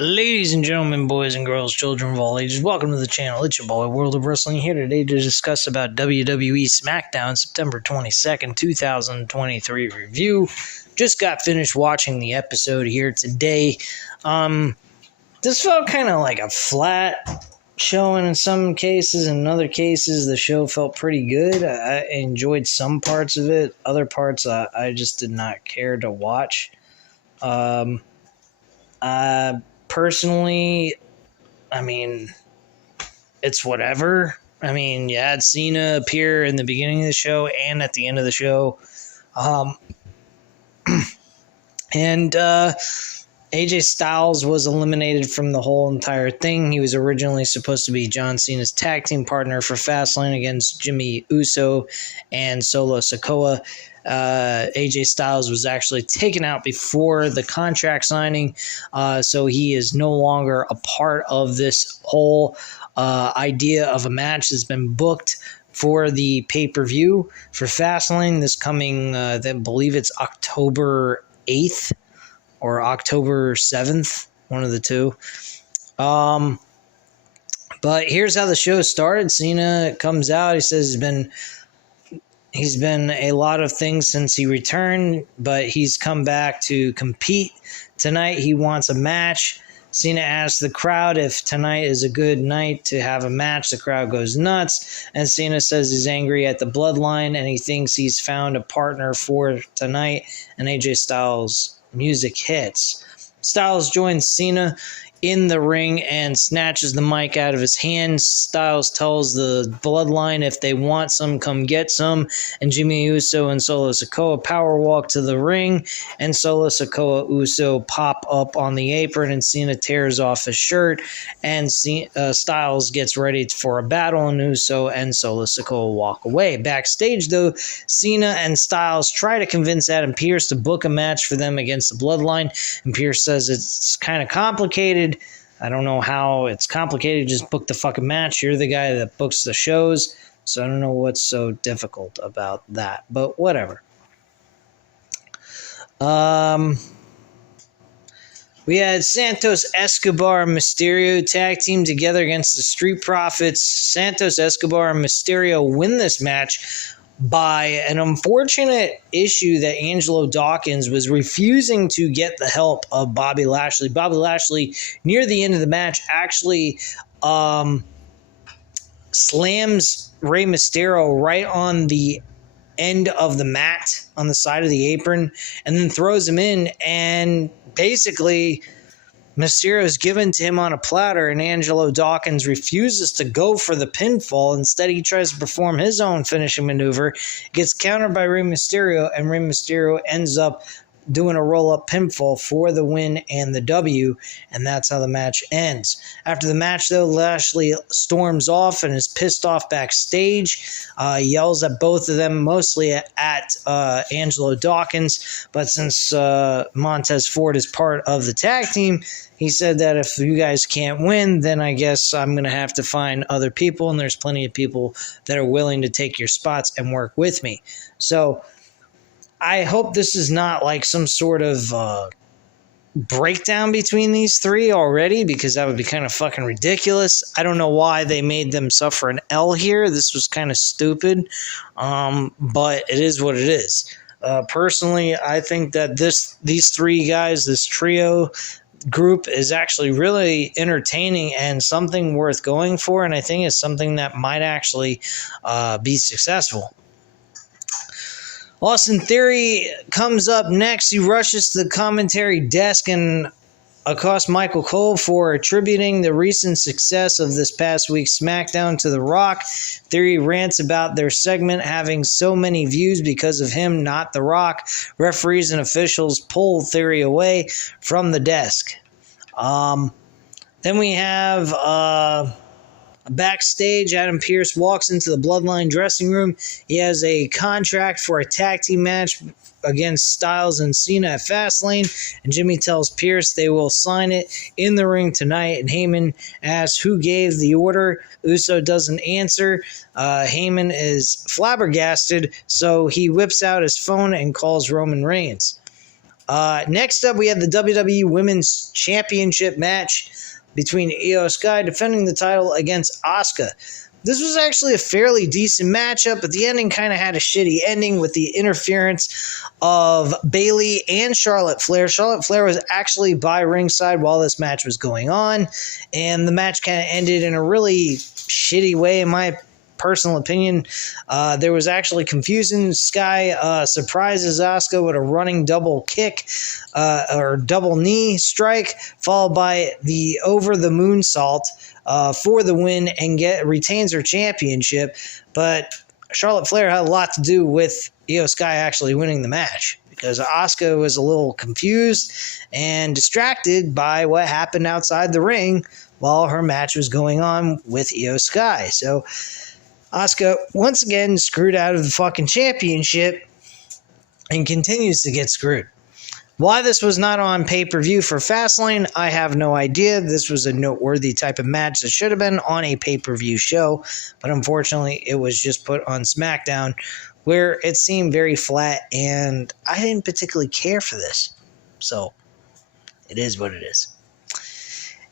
Ladies and gentlemen, boys and girls, children of all ages, welcome to the channel. It's your boy, World of Wrestling, here today to discuss about WWE Smackdown September 22nd, 2023 review. Just got finished watching the episode here today. This felt kind of like a flat showing in some cases. In other cases, the show felt pretty good. I enjoyed some parts of it. Other parts, I just did not care to watch. Personally, I mean, it's whatever. I mean, you had Cena appear in the beginning of the show and at the end of the show. And AJ Styles was eliminated from the whole entire thing. He was originally supposed to be John Cena's tag team partner for Fastlane against Jimmy Uso and Solo Sikoa. AJ Styles was actually taken out before the contract signing, so he is no longer a part of this whole idea of a match that's been booked for the pay-per-view for Fastlane this coming, I believe it's October 8th or October 7th, one of the two. But here's how the show started. Cena comes out. He says he's been a lot of things since he returned, but he's come back to compete. Tonight he wants a match. Cena asks the crowd if tonight is a good night to have a match. The crowd goes nuts, and Cena says he's angry at the Bloodline and he thinks he's found a partner for tonight, and AJ Styles' music hits. Styles joins Cena in the ring and snatches the mic out of his hands. Styles tells the Bloodline if they want some, come get some. And Jimmy Uso and Solo Sikoa power walk to the ring, and Solo Sikoa Uso pop up on the apron, and Cena tears off his shirt, and Styles gets ready for a battle, and Uso and Solo Sikoa walk away. Backstage, though, Cena and Styles try to convince Adam Pearce to book a match for them against the Bloodline, and Pearce says it's kind of complicated. I don't know how it's complicated. Just book the fucking match. You're the guy that books the shows, so I don't know what's so difficult about that, but whatever. We had Santos Escobar and Mysterio tag team together against the Street Profits. Santos Escobar and Mysterio win this match by an unfortunate issue that Angelo Dawkins was refusing to get the help of Bobby Lashley. Bobby Lashley, near the end of the match, actually slams Rey Mysterio right on the end of the mat on the side of the apron and then throws him in, and basically Mysterio is given to him on a platter, and Angelo Dawkins refuses to go for the pinfall. Instead, he tries to perform his own finishing maneuver, gets countered by Rey Mysterio, and Rey Mysterio ends up doing a roll-up pinfall for the win and the W, and that's how the match ends. After the match, though, Lashley storms off and is pissed off backstage, yells at both of them, mostly at Angelo Dawkins, but since Montez Ford is part of the tag team, he said that if you guys can't win, then I guess I'm going to have to find other people, and there's plenty of people that are willing to take your spots and work with me. So I hope this is not like some sort of breakdown between these three already, because that would be kind of fucking ridiculous. I don't know why they made them suffer an L here. This was kind of stupid, but it is what it is. Personally, I think that these three guys, this trio group, is actually really entertaining and something worth going for, and I think it's something that might actually be successful. Austin Theory comes up next. He rushes to the commentary desk and accosts Michael Cole for attributing the recent success of this past week's SmackDown to The Rock. Theory rants about their segment having so many views because of him, not The Rock. Referees and officials pull Theory away from the desk. Then we have backstage, Adam Pearce walks into the Bloodline dressing room. He has a contract for a tag team match against Styles and Cena at Fastlane, and Jimmy tells Pearce they will sign it in the ring tonight, and Heyman asks who gave the order. Uso doesn't answer. Heyman is flabbergasted, so he whips out his phone and calls Roman Reigns. Next up, we have the WWE Women's Championship match between Io Sky defending the title against Asuka. This was actually a fairly decent matchup, but the ending kind of had a shitty ending with the interference of Bayley and Charlotte Flair. Charlotte Flair was actually by ringside while this match was going on, and the match kind of ended in a really shitty way, in my personal opinion. There was actually confusion. Sky surprises Asuka with a running double kick or double knee strike, followed by the over the moonsault for the win and retains her championship. But Charlotte Flair had a lot to do with Io Sky actually winning the match, because Asuka was a little confused and distracted by what happened outside the ring while her match was going on with Io Sky. So Asuka once again screwed out of the fucking championship and continues to get screwed. Why this was not on pay-per-view for Fastlane, I have no idea. This was a noteworthy type of match that should have been on a pay-per-view show, but unfortunately it was just put on Smackdown, where it seemed very flat, and I didn't particularly care for this. So, it is what it is.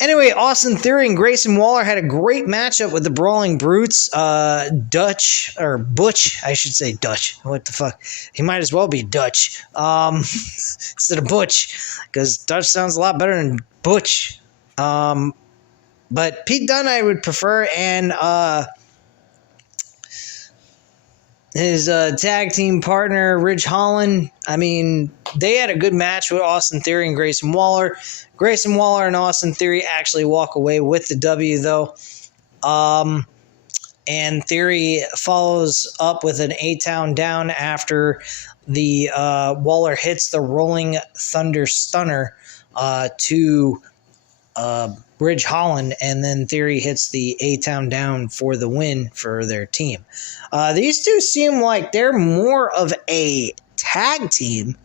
Anyway, Austin Theory and Grayson Waller had a great matchup with the Brawling Brutes. Butch. What the fuck? He might as well be Dutch instead of Butch, because Dutch sounds a lot better than Butch. But Pete Dunne I would prefer, and his tag team partner, Ridge Holland. I mean, they had a good match with Austin Theory and Grayson Waller. Grayson Waller and Austin Theory actually walk away with the W, though. And Theory follows up with an A-Town down after the Waller hits the Rolling Thunder Stunner to Ridge Holland, and then Theory hits the A-Town down for the win for their team. These two seem like they're more of a tag team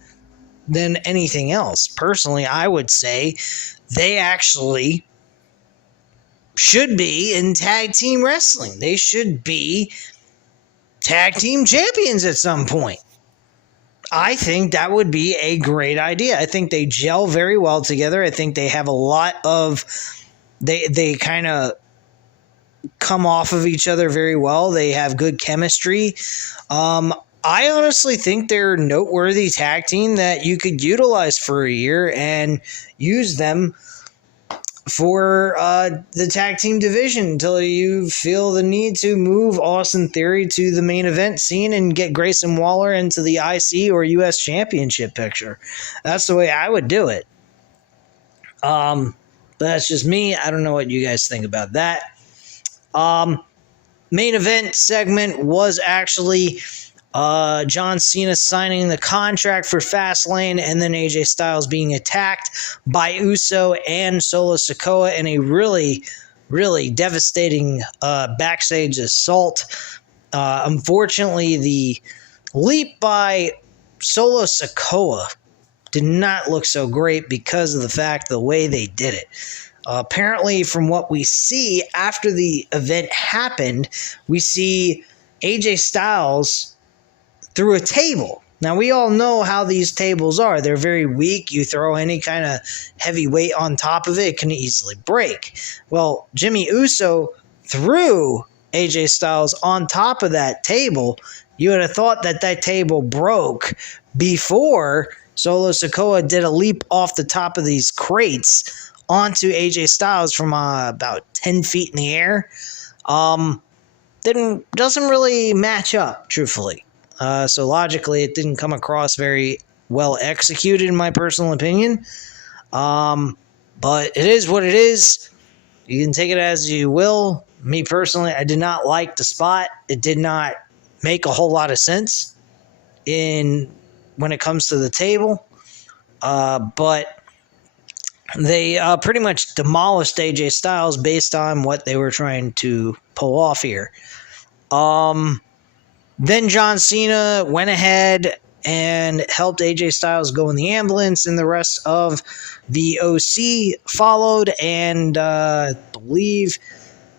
than anything else. Personally, I would say they actually should be in tag team wrestling. They should be tag team champions at some point. I think that would be a great idea. I think they gel very well together. I think they have a lot of... They kind of come off of each other very well. They have good chemistry. I honestly think they're a noteworthy tag team that you could utilize for a year and use them for the tag team division until you feel the need to move Austin Theory to the main event scene and get Grayson Waller into the IC or US Championship picture. That's the way I would do it. But that's just me. I don't know what you guys think about that. Main event segment was actually John Cena signing the contract for Fastlane, and then AJ Styles being attacked by Uso and Solo Sikoa in a really, really devastating backstage assault. Unfortunately, the leap by Solo Sikoa did not look so great because of the fact the way they did it. Apparently, from what we see after the event happened, we see AJ Styles through a table. Now, we all know how these tables are. They're very weak. You throw any kind of heavy weight on top of it, it can easily break. Well, Jimmy Uso threw AJ Styles on top of that table. You would have thought that that table broke before Solo Sikoa did a leap off the top of these crates onto AJ Styles from about 10 feet in the air. Doesn't really match up, truthfully. So logically, it didn't come across very well executed, in my personal opinion. But it is what it is. You can take it as you will. Me personally, I did not like the spot. It did not make a whole lot of sense when it comes to the table. But they pretty much demolished AJ Styles based on what they were trying to pull off here. Then John Cena went ahead and helped AJ Styles go in the ambulance, and the rest of the OC followed. And I believe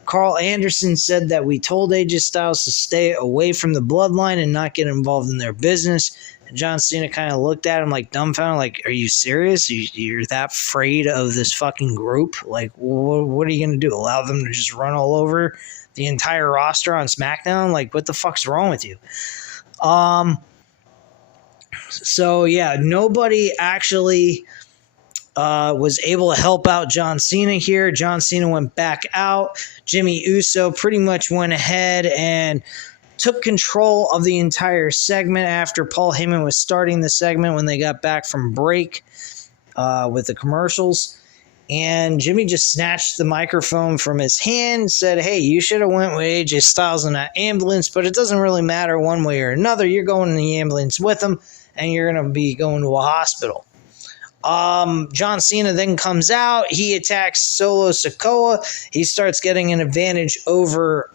Carl Anderson said that we told AJ Styles to stay away from the Bloodline and not get involved in their business. John Cena kind of looked at him like dumbfounded, like, are you serious? You're that afraid of this fucking group? Like, what are you going to do? Allow them to just run all over the entire roster on SmackDown? Like, what the fuck's wrong with you? So, yeah, nobody actually was able to help out John Cena here. John Cena went back out. Jimmy Uso pretty much went ahead and took control of the entire segment after Paul Heyman was starting the segment when they got back from break with the commercials. And Jimmy just snatched the microphone from his hand, said, hey, you should have went with AJ Styles in that ambulance, but it doesn't really matter one way or another. You're going in the ambulance with him, and you're going to be going to a hospital. John Cena then comes out. He attacks Solo Sikoa. He starts getting an advantage over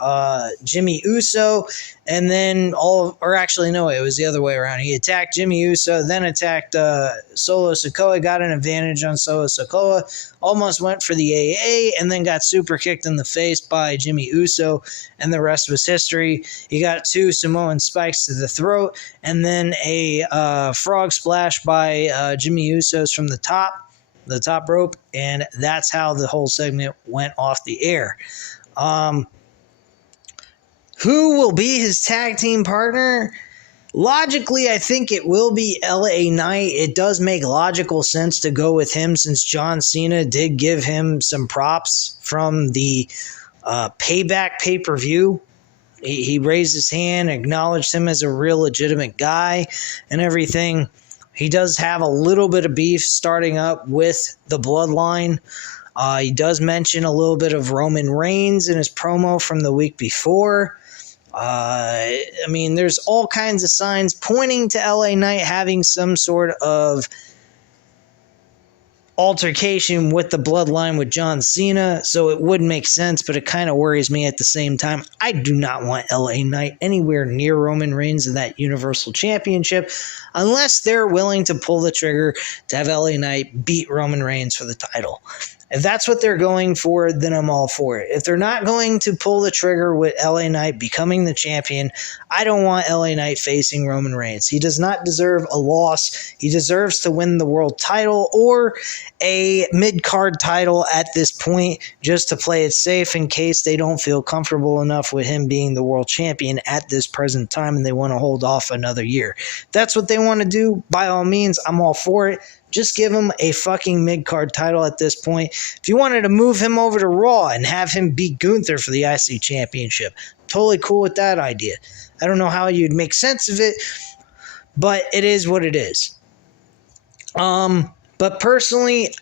Jimmy Uso. And then it was the other way around. He attacked Jimmy Uso, then attacked Solo Sikoa, got an advantage on Solo Sikoa, almost went for the AA, and then got super kicked in the face by Jimmy Uso, and the rest was history. He got 2 Samoan spikes to the throat, and then a frog splash by Jimmy Usos from the top rope, and that's how the whole segment went off the air. Who will be his tag team partner? Logically, I think it will be LA Knight. It does make logical sense to go with him since John Cena did give him some props from the Payback pay-per-view. He raised his hand, acknowledged him as a real legitimate guy and everything. He does have a little bit of beef starting up with the Bloodline. He does mention a little bit of Roman Reigns in his promo from the week before. There's all kinds of signs pointing to LA Knight having some sort of altercation with the Bloodline with John Cena, so it would make sense, but it kind of worries me at the same time. I do not want LA Knight anywhere near Roman Reigns in that Universal Championship unless they're willing to pull the trigger to have LA Knight beat Roman Reigns for the title. If that's what they're going for, then I'm all for it. If they're not going to pull the trigger with LA Knight becoming the champion, I don't want LA Knight facing Roman Reigns. He does not deserve a loss. He deserves to win the world title or a mid-card title at this point just to play it safe in case they don't feel comfortable enough with him being the world champion at this present time and they want to hold off another year. If that's what they want to do, by all means, I'm all for it. Just give him a fucking mid-card title at this point. If you wanted to move him over to Raw and have him beat Gunther for the IC Championship, totally cool with that idea. I don't know how you'd make sense of it, but it is what it is. But personally,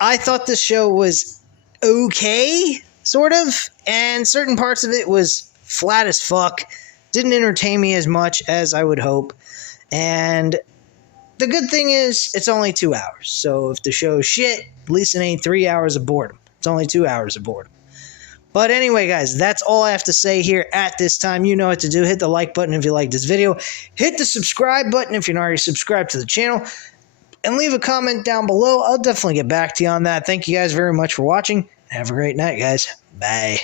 I thought the show was okay, sort of, and certain parts of it was flat as fuck. Didn't entertain me as much as I would hope, and the good thing is, it's only 2 hours. So if the show's shit, at least it ain't 3 hours of boredom. It's only 2 hours of boredom. But anyway, guys, that's all I have to say here at this time. You know what to do. Hit the like button if you like this video. Hit the subscribe button if you're not already subscribed to the channel. And leave a comment down below. I'll definitely get back to you on that. Thank you guys very much for watching. Have a great night, guys. Bye.